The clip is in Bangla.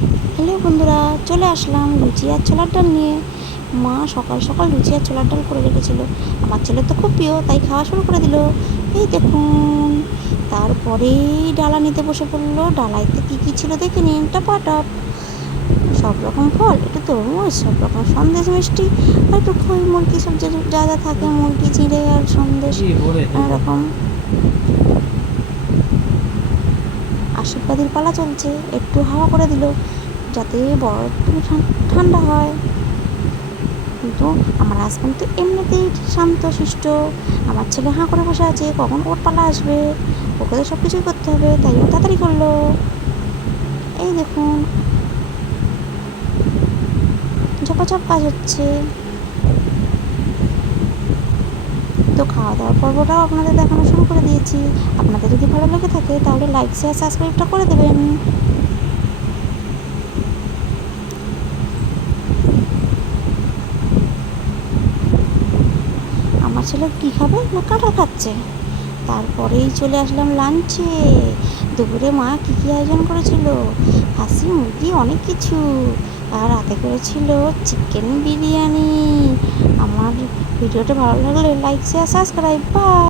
হ্যালো বন্ধুরা, চলে আসলাম লুচি আর ছোলার ডাল নিয়ে। মা সকাল সকাল লুচি আর ছোলার ডাল করে রেখেছিল। আমার ছেলে তো খুব প্রিয়, তাই খাওয়া শুরু করে দিল। এই দেখুন, তারপরেই ডালা নিতে বসে পড়লো। ডালাইতে কী কী ছিল দেখে নিন। টপাটপ সব রকম ফল, একটু তরমুজ, সব রকম সন্দেশ, মিষ্টি আর একটু খই, মুরগি, সব যা যা থাকে, মুরগি, চিঁড়ে আর সন্দেশ, নানা রকম। আশীর্বাদের পালা চলছে। একটু হাওয়া করে দিল যাতে বরফ ঠান্ডা হয়। কিন্তু আমার হাজব্যান্ড তো এমনিতেই শান্ত শিষ্ট। আমার ছেলে হাঁ করে বসে আছে, কখন ওর পালা আসবে। ওকে তো সব কিছুই করতে হবে, তাই ও তাড়াতাড়ি করলো। এই দেখুন, ঝপাঝপ কাজ হচ্ছে। তো খাওয়া দাওয়ার পর্বটাও আপনাদের দেখানো শুরু করে দিয়েছি। আপনাদের যদি ভালো লেগে থাকে তাহলে লাইক, শেয়ার, সাবস্ক্রাইবটা করে দেবেন। আমার ছেলে কী খাবে না কাঁঠাল খাচ্ছে। তারপরেই চলে আসলাম লাঞ্চে। দুপুরে মা কী কী আয়োজন করেছিল, খাসি, মুরগি, অনেক কিছু। আর রাতে করেছিল চিকেন বিরিয়ানি। আমার ভিডিওটা ভালো লাগলে লাইক, শেয়ার, সাবস্ক্রাইব। বাই।